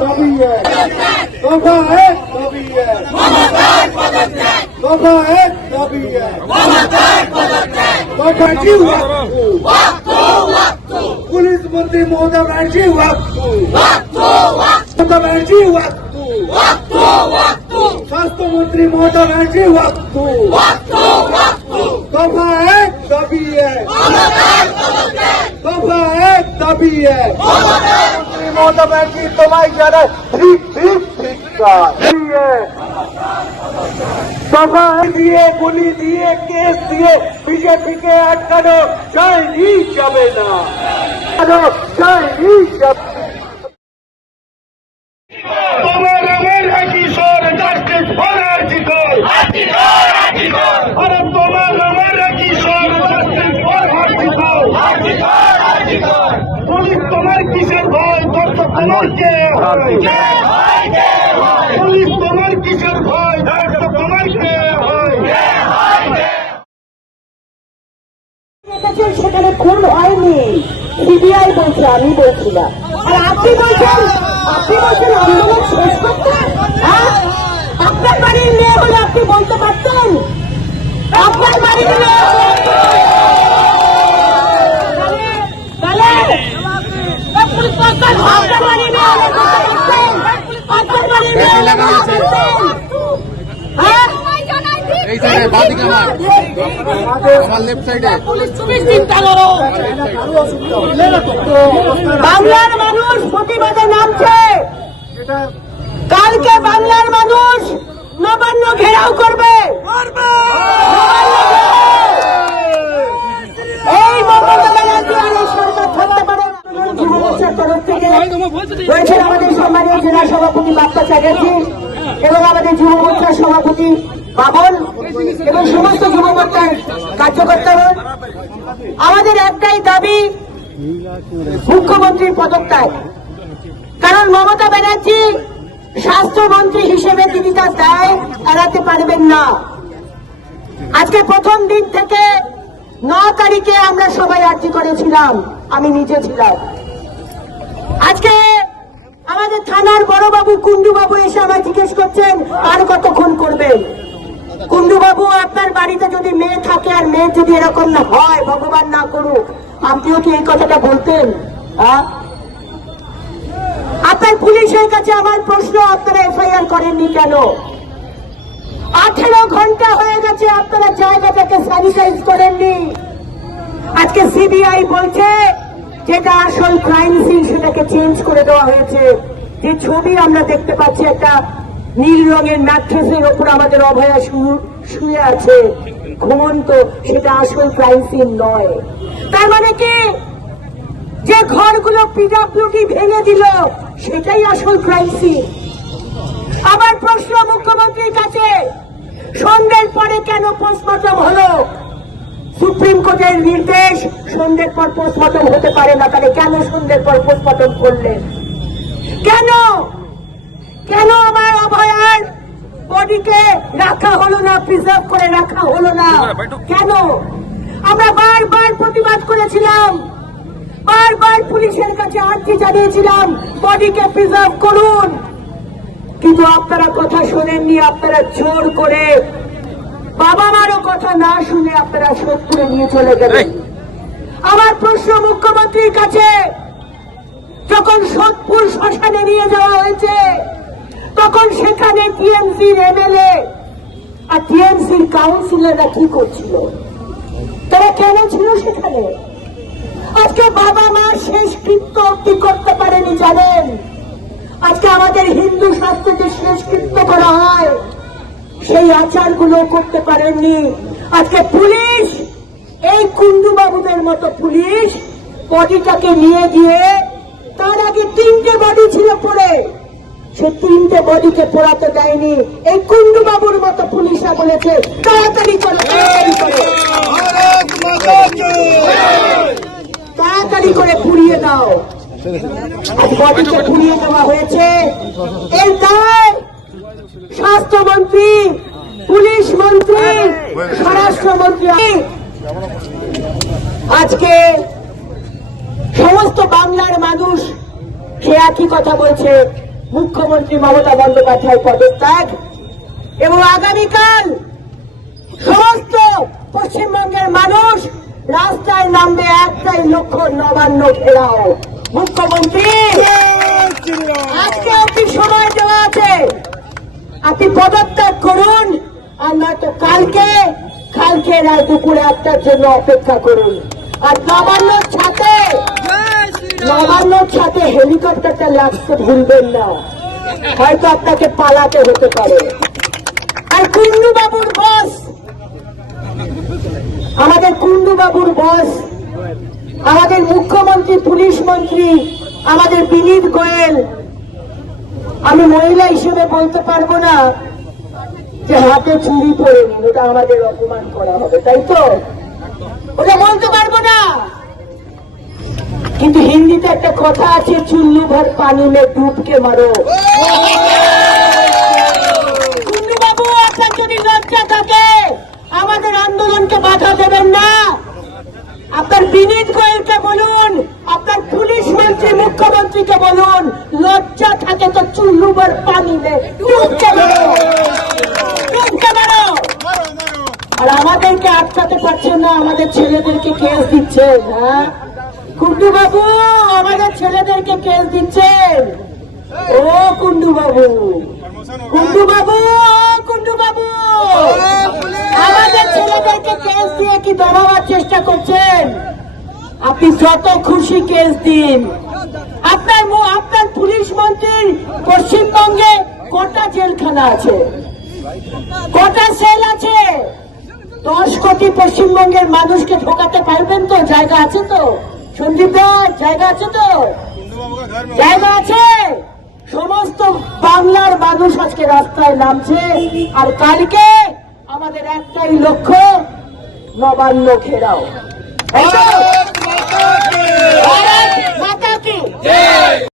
दाबी है, दफा एक दाबी है, दफा एक दाबी है, दफा की पुलिस मंत्री ममता बनर्जी ममता बनर्जी स्वास्थ्य मंत्री ममता बनर्जी दफा एक दाबी है, दफा एक दाबी है, ममता बनर्जी তোমায় যারা ঠিক ঠিক ঠিক दफा দিয়ে গুলি দিয়ে কেস দিয়ে বিজেপিকে আটকানো যায়নি, যাবে না, যায়নি, যাবে তোমার আমার কিশোর জাস্টিস ফর আরজিকর, আরে তোমার আমার কিশোর জাস্টিস ফর আরজিকর, পুলিশ তোমার কিসের ভয়, দর্শক তোমার কে হয়, পুলিশ তোমার কিসের ভয়, দর্শক তোমার কে হয়। সেখানে খুন হয়নি, সিবিআই বলছে, আমি বলছি না। আর আপনি বলছেন আন্দোলন শেষ করতে, আপনার বাড়ির মেয়ে হলে আপনি বলতে পারতেন, আপনার বাড়ির মেয়ে বাংলার মানুষ প্রতিবাদে নামছে, কালকে বাংলার মানুষ নবান্ন ঘেরাও করবে, এই মমতা ব্যানার্জি আর এই সরকার থাকতে পারে। যুব মোর্চার তরফ থেকে রয়েছেন আমাদের সম্মানীয় জেলা সভাপতি বাপ্পা চ্যাটার্জি এবং আমাদের যুব মোর্চার সভাপতি বাবন এবং সমস্ত যুব মোর্চার কার্যকর্তারা। আমাদের একটাই দাবি, মুখ্যমন্ত্রীর পদত্যাগ। কারণ মমতা ব্যানার্জি স্বাস্থ্যমন্ত্রী হিসেবে তিনি তার দায় এড়াতে পারবেন না। আজকে প্রথম দিন থেকে 9 তারিখে আমরা সবাই আর্জি করেছিলাম, আমি নিজে ছিলাম। আজকে আমাদের থানার বড়বাবু কুন্ডুবাবু এসে আমার জিজ্ঞেস করছেন আর কতক্ষণ করবেন। কুন্ডুবাবু, আপনার বাড়িতে যদি মেয়ে থাকে আর মেয়ে যদি এরকম না হয়, ভগবান না করুক, আপনিও কি এই কথাটা বলতেন? আপনার পুলিশের কাছে আমার প্রশ্ন, আপনারা এফআইআর করেননি কেন? 18 ঘন্টা হয়ে গেছে, আপনারা জায়গাটাকে স্যানিটাইজ করেননি। আজকে সিবিআই বলছে যেটা আসল ক্রাইম সিন সেটাকে চেঞ্জ করে দেওয়া হয়েছে। যে ছবি আমরা দেখতে পাচ্ছি, একটা নীল রঙের ম্যাট্রেসের ওপর আমাদের অভয়া শুয়ে আছে ঘুমন্ত, সেটা আসল ক্রাইম সিন নয়। তার মানে কি, যে ঘরগুলো পিডব্লিউডি ভেঙে দিল সেটাই আসল ক্রাইম সিন। আবার প্রশ্ন মুখ্যমন্ত্রীর কাছে, সন্ধ্যের পরে কেন পোস্টমর্টম হলো? সুপ্রিম কোর্টের নির্দেশ, সন্ধ্যের পর পোস্টমর্টম হতে পারে না, তাহলে কেন সন্ধ্যের পর পোস্টমর্টম করলেন? কেন কেন আমার অভয়ার বডিকে রাখা হলো না, প্রিজার্ভ করে রাখা হলো না? কেন? আমরা বারবার প্রতিবাদ করেছিলাম, বারবার পুলিশের কাছে আর্জি জানিয়েছিলাম বডিকে প্রিজার্ভ করুন, কিন্তু আপনারা কথা শোনেননি। আপনারা জোর করে বাবা মারও কথা না শুনে আপনারা সোদপুরে নিয়ে চলে গেলেন। আমার প্রশ্ন মুখ্যমন্ত্রীর কাছে, যখন সোদপুর শ্মশানে নিয়ে যাওয়া হয়েছে তখন সেখানে টিএমসির এমএলএ আর টিএমসির কাউন্সিলররা কি করছিল? তারা কেন ছিল সেখানে? আজকে বাবা মা শেষ কৃত্য অব্দি করতে পারেনি, জানেন? আজকে আমাদের হিন্দু শাস্ত্রে যে শেষ কৃত্য করা হয় সেই আচারগুলো করতে পারেননি। আজকে পুলিশ, এই কুন্ডুবাবুদের মতো পুলিশ বডিটাকে নিয়ে গিয়ে, তার আগে 3টে বডি ছিল পড়ে, সে 3টে বডিকে পোড়াতে দেয়নি। এই কুন্ডুবাবুর মতো পুলিশরা বলেছে তাড়াতাড়ি করে, তাড়াতাড়ি করে পুড়িয়ে দাও। বডিকে পুড়িয়ে দেওয়া হয়েছে। এর দায় স্বাস্থ্যমন্ত্রী, পুলিশ মন্ত্রী, স্বরাষ্ট্রমন্ত্রী। আজকে সমস্ত বাংলার মানুষ সে একই কথা বলছে, মুখ্যমন্ত্রী মমতা বন্দ্যোপাধ্যায় পদত্যাগ এবং আগামীকাল সমস্ত পশ্চিমবঙ্গের মানুষ রাস্তায় নামবে একটাই লক্ষ্য, নবান্ন ঘেরাও। মুখ্যমন্ত্রী, আজকে আপনি সময় দেওয়া আছে, আপনি পদত্যাগ করুন, আর নয়তো কালকে রাত দুপুরে 1টার জন্য অপেক্ষা করুন। আর নবান্নর ছাতে হেলিকপ্টারটা লাগতে ভুলবেন না, হয়তো আপনাকে পালাতে হতে পারে। আর কুন্ডুবাবুর বস, আমাদের কুন্ডুবাবুর বস, আমাদের মুখ্যমন্ত্রী, পুলিশ মন্ত্রী, আমাদের বিনীত গোয়েল, আমি মহিলা হিসেবে বলতে পারবো না যে হাতে চুরি পরে নিন, ওটা আমাদের অপমান করা হবে, তাই তো? ওটা বলতে পারবো না। কিন্তু হিন্দিতে একটা কথা আছে, চুল্লু ভর পানি মে ডুবকে মারো। কুন্ডুবাবু, আপনার যদি লজ্জা থাকে আমাদের আন্দোলনকে বাধা দেবেন না। আপনার বিনীত গোয়েলকে বলুন, আপনার পুলিশ মন্ত্রী, মুখ্যমন্ত্রীকে বলুন, লজ্জা থাকে তো চুল্লু ভর পানি মে ডুবকে মারো। আর আমাদেরকে আটকাতে পারছেন না, আমাদের ছেলেদেরকে কেস দিচ্ছেন। হ্যাঁ কুন্ডু বাবু, আমাদের ছেলেদেরকে কেস দিচ্ছেন। ও কুন্ডু বাবু, কুন্ডু বাবু, কুন্ডু বাবু, আমাদের ছেলেদেরকে কেস দিয়ে কি দমাবার চেষ্টা করছেন? আপনি যত খুশি কেস দিন। আপনার পুলিশ মন্ত্রীর পশ্চিমবঙ্গে কটা জেলখানা আছে, কটা সেল আছে? 10 কোটি পশ্চিমবঙ্গের মানুষকে ঢোকাতে পারবেন তো? জায়গা আছে তো? সন্দীপ রায়, জায়গা আছে তো? জায়গা আছে। সমস্ত বাংলার মানুষ আজকে রাস্তায় নামছে, আর কালকে আমাদের একটাই লক্ষ্য, নবান্ন ঘেরাও।